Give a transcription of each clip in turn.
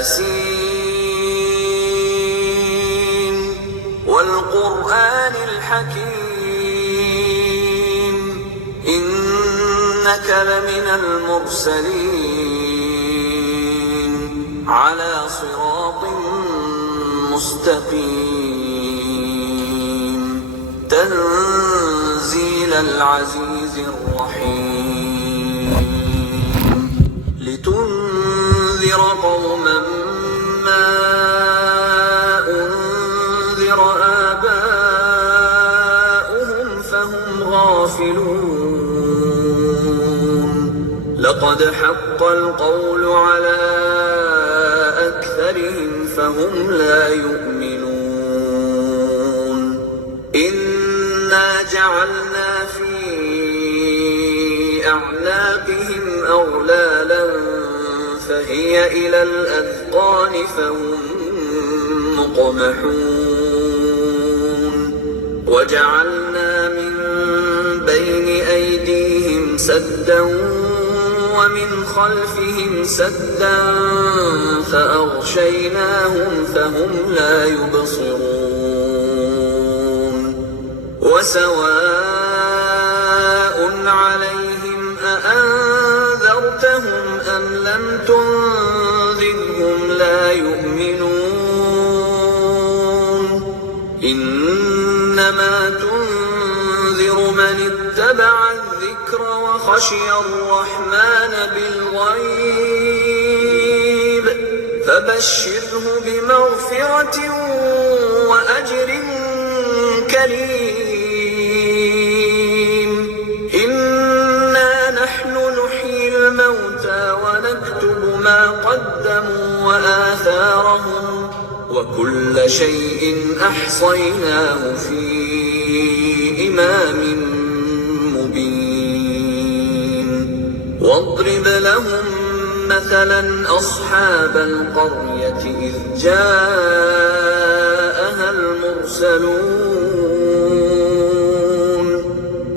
ياسين والقرآن الحكيم إنك لمن المرسلين على صراط مستقيم تنزيل العزيز الرحيم لتنذر قوما ما أنذر آباؤهم فهم غافلون لقد حق القول على أكثرهم فهم لا يؤمنون إنا جعلنا في أعناقهم أغلالا فهي إلى الأذقان فهم مقمحون وجعلنا من بين أيديهم سدا ومن خلفهم سدا فأغشيناهم فهم لا يبصرون وسواء عليهم أأنذرتهم أم لم تنذرهم لا يؤمنون إنما تنذر من اتبع الذكر وخشي الرحمن بالغيب فبشره بمغفرة وأجر كريم إنا نحن نحيي الموتى ونكتب ما قدموا وآثارهم وكل شيء أحصيناه في إمام مبين واضرب لهم مثلا أصحاب القرية إذ جاءها المرسلون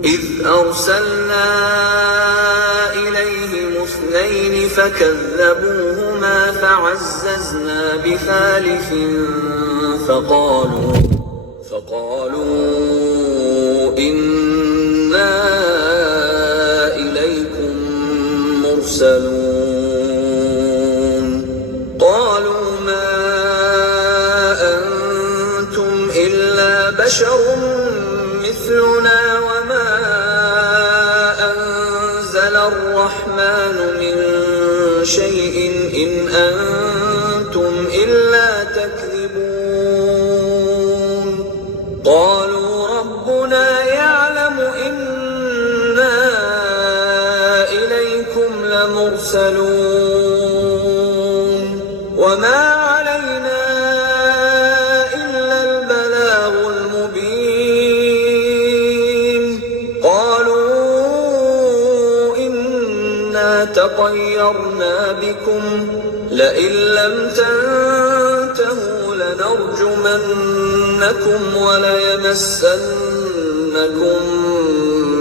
إذ أرسلنا إليهم اثنين فكذبوهما فعززنا بثالث فقالوا إنا إليكم مرسلون قالوا ما أنتم إلا بشر مثلنا وما أنزل الرحمن من شيء إن أنتم إلا تكذبون قالوا ربنا يعلم إنا إليكم لمرسلون وما علينا إلا البلاغ المبين قالوا إنا تطيرنا بكم لئن لم تنتهوا لنرجمنكم وليمسنكم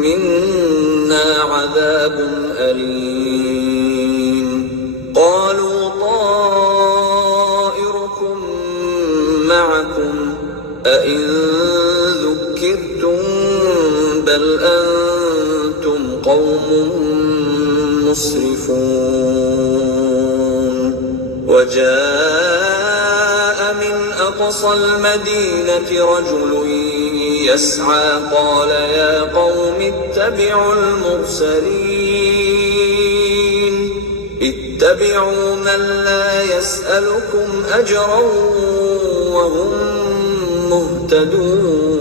منا عذاب أليم قالوا طائركم معكم أئن ذكرتم بل أنتم قوم مسرفون وجاء من أقصى المدينة رجل يسعى قال يا قوم اتبعوا المرسلين اتبعوا من لا يسألكم أجرا وهم مهتدون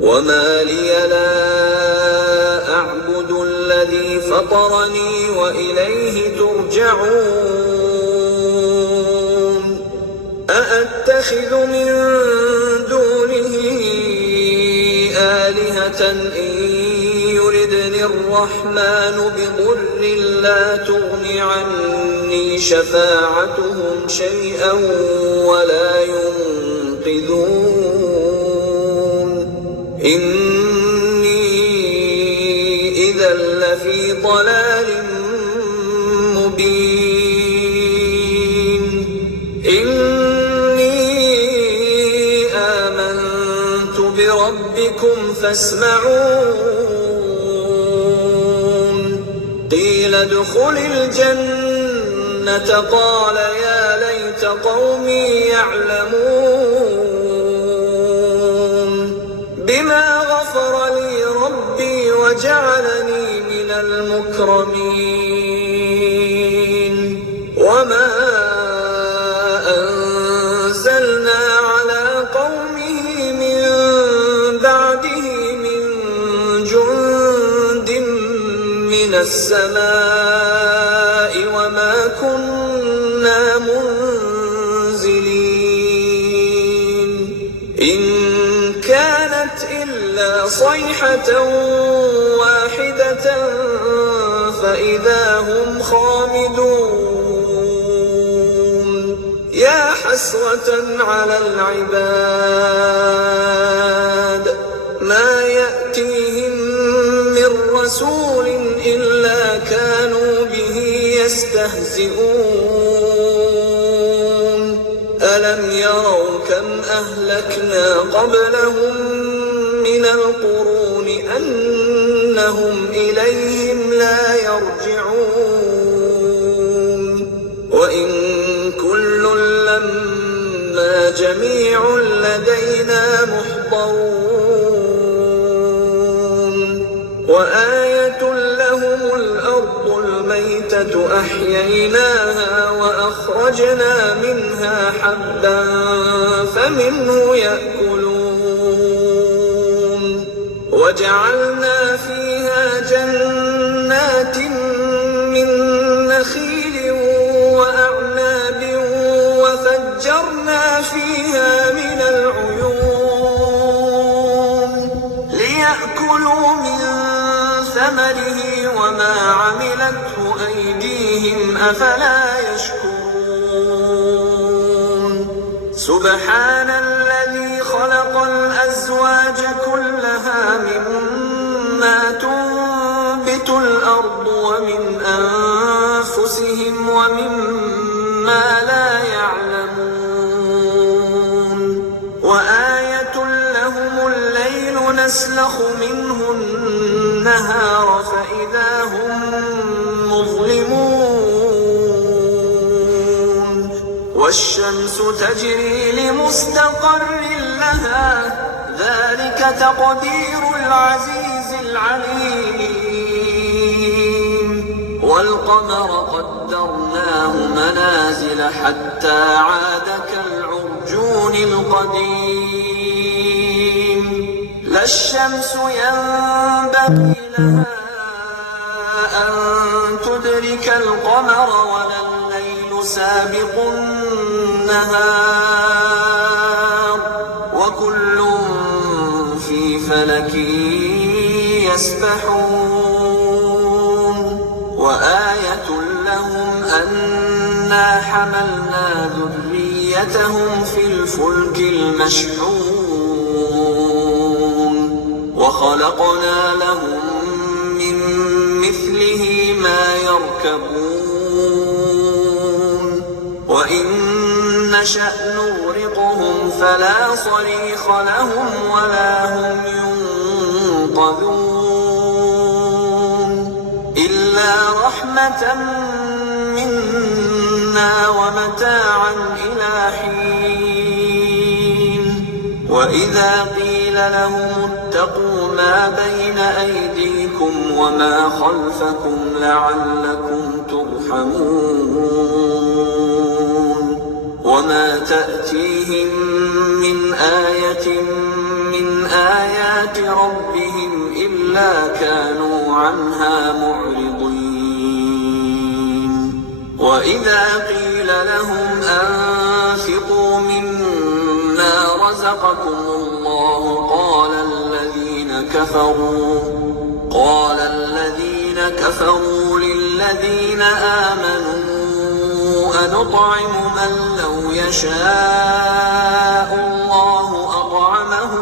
وما لي لا أعبد الذي فطرني وإليه ترجعون أأتخذ من دونه آلهة إن يردني الرحمن بضر لا تغن عني شفاعتهم شيئا ولا ينقذون إني إذا لفي ضلال مبين فاسمعون قيل ادخل الجنة قال يا ليت قومي يعلمون بما غفر لي ربي وجعلني من المكرمين وما أنزلنا على قومه من بعده من جند من السماء وما كنا منزلين إن كانت إلا صيحة واحدة فإذا هم خامدون يا حسرة على العباد ما يأتيهم من رسول إلا كانوا به يستهزئون ألم يروا كم أهلكنا قبلهم من القرون أنهم إليهم لا يرجعون وإن كل لما جميع لدينا محضرون وآية لهم الأرض الميتة أحييناها وأخرجنا منها حبا فمنه يأكلون وجعلنا فيها جنات من نخيل وأعناب وفجرنا فيها من العيون ليأكلوا من ثمره وما عملته أيديهم أفلا يشكرون سبحان الذي خلق الأزواج كلها مما تنبت الأرض ومن أنفسهم ومما لا يعلمون وآية لهم الليل نسلخ منه النهار فإذا هم مظلمون والشمس تجري لمستقر لها ذلك تقدير العزيز العليم والقمر قدرناه منازل حتى عاد كالعرجون القديم لا الشمس ينبغي لها أن تدرك القمر ولا الليل سابق النهار وكل في فلك يسبحون وآية لهم أنا حملنا ذريتهم في الفلك المشحون وخلقنا لهم من مثله ما يركبون وإن نشأ نغرقهم فلا صريخ لهم ولا هم ينقذون إلا رحمة منا ومتاعا إلى حين وإذا قيل لهم اتقوا ما بين أيديكم وما خلفكم لعلكم ترحمون وما تأتيهم من آية من آيات ربهم إلا كانوا عنها معرضين وإذا قيل لهم أنفقوا مما رزقكم الله قال الذين كفروا للذين آمنوا أنطعم من لو يشاء الله أطعمه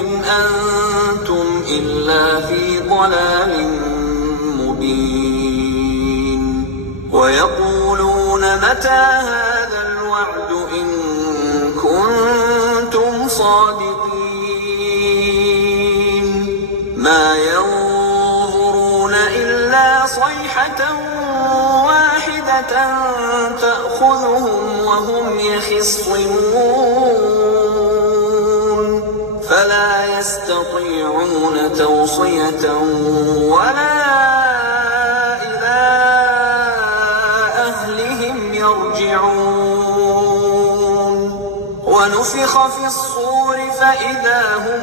إن أنتم إلا في ضلال مبين ويقولون متى هذا الوعد إن كنتم صادقين صيحة واحدة تأخذهم وهم يخصمون فلا يستطيعون توصية ولا إلى أهلهم يرجعون ونفخ في الصور فإذا هم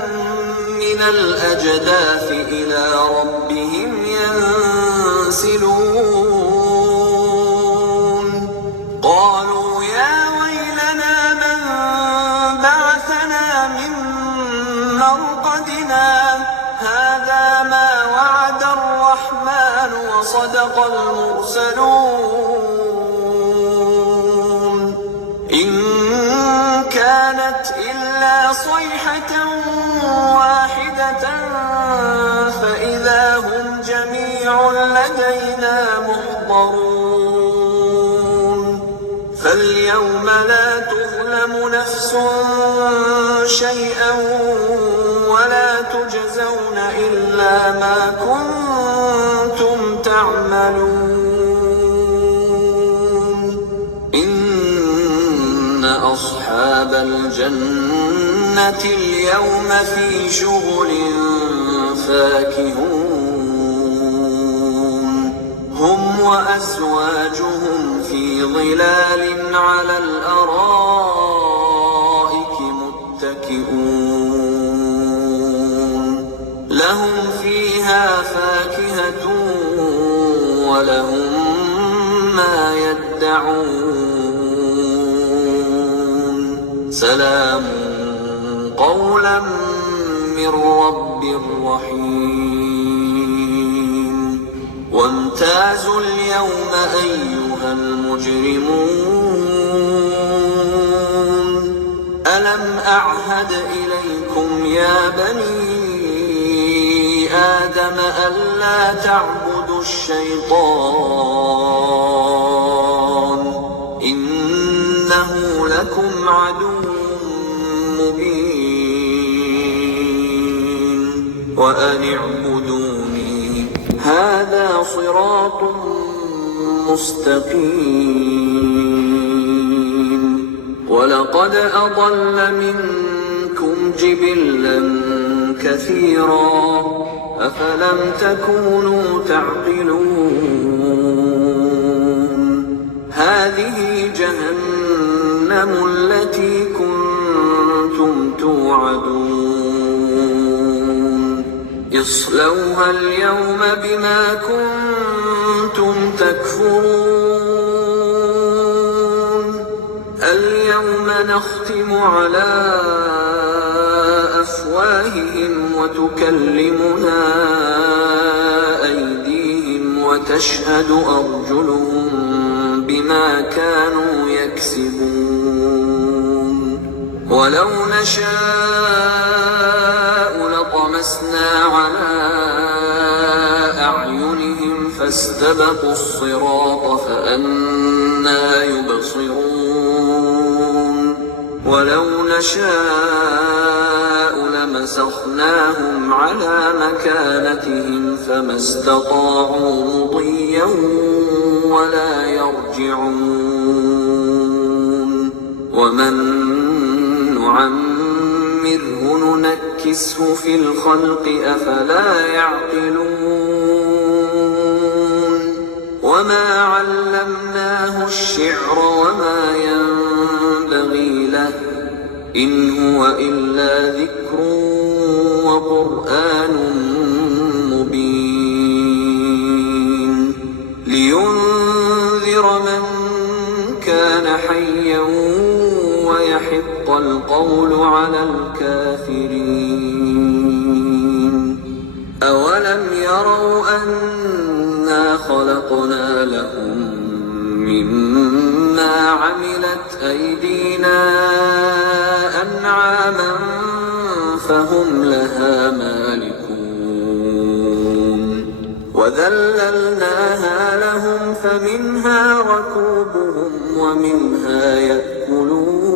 من الأجداث إلى ربهم ينسلون قالوا يا ويلنا من بعثنا من مرقدنا هذا ما وعد الرحمن وصدق المرسلون إن كانت إلا صيحة واحدة فإذا هم جميع لدينا محضرون فاليوم لا تظلم نفس شيئا ولا تجزون إلا ما كنتم تعملون إن أصحاب الجنة اليوم في شغل فاكهون هم وأزواجهم في ظلال على الأرائك متكئون لهم فيها فاكهة ولهم ما يدعون سلام قولا من رب رحيم وامتازوا اليوم أيها المجرمون ألم أعهد إليكم يا بني آدم ألا تعبدوا الشيطان إنه لكم عدو مبين وأن اعبدوني هذا صراط مستقيم ولقد أضل منكم جبلا كثيرا أفلم تكونوا تعقلون هذه جهنم التي كنتم توعدون اصلوها اليوم بما كنتم تكفرون اليوم نختم على أفواههم وتكلمنا أيديهم وتشهد أرجلهم بما كانوا يكسبون ولو نشاء لطمسنا على أعينهم فاستبقوا الصراط فأنى يبصرون ولو نشاء لمسخناهم على مكانتهم فما استطاعوا مضيا ولا يرجعون ومن نعمره ننكسه في الخلق أفلا يعقلون وما علمناه الشعر وما ينبغي له إن هو إلا ذكر وقرآن مبين لينذر من كان حيا ويحق القول على الكافرين أولم يروا أنا خلقنا لهم مما عملت أيدينا أنعاما فهم لها مالكون وذللناها لهم فمنها ركوبهم ومنها يأكلون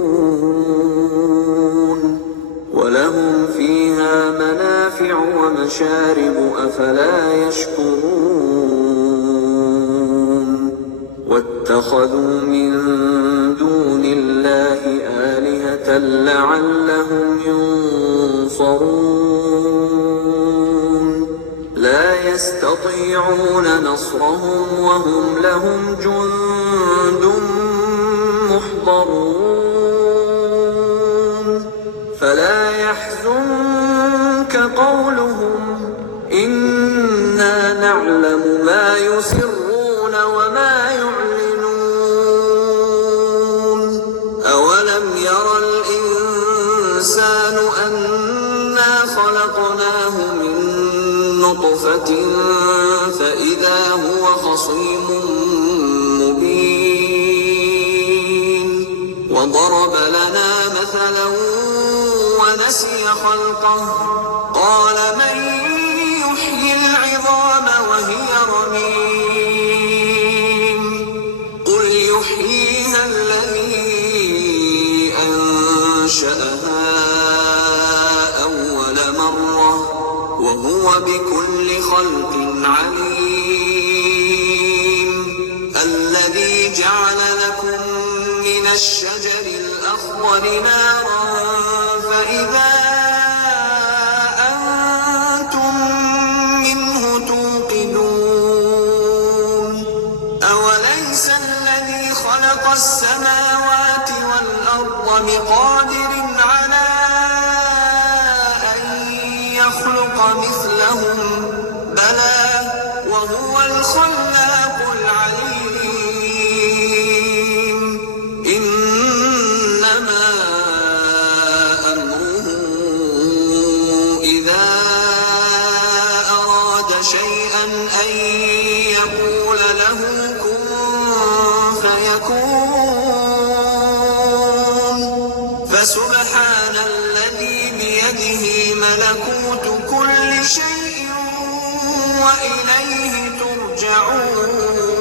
ولهم فيها منافع ومشارب أفلا يشكرون واتخذوا من دون الله آلهة لعلهم ينصرون لا يستطيعون نصرهم وهم لهم جند محضرون فلا يحزنك قولهم إنا نعلم ما يسرون وما يعلنون أولم ير الإنسان أنا خلقناه من نطفة فإذا هو خصيم مبين وضرب لنا مثلا ونسي خلقه قال من يحيي العظام وهي رميم قل يحييها الذي أنشأها أول مرة وهو بكل خلق عليم الذي جعل لكم من الشجر الأخضر نارا فإذا أنتم منه توقدون أوليس الذي خلق السماوات والأرض بقادر على أن يخلق مثلهم بلى وهو الخلاق العليم إنما أمره إذا أراد شيئا أن يقول له كن فيكون فسبحان الذي بيده ملكوت كل شيء وإليه ترجعون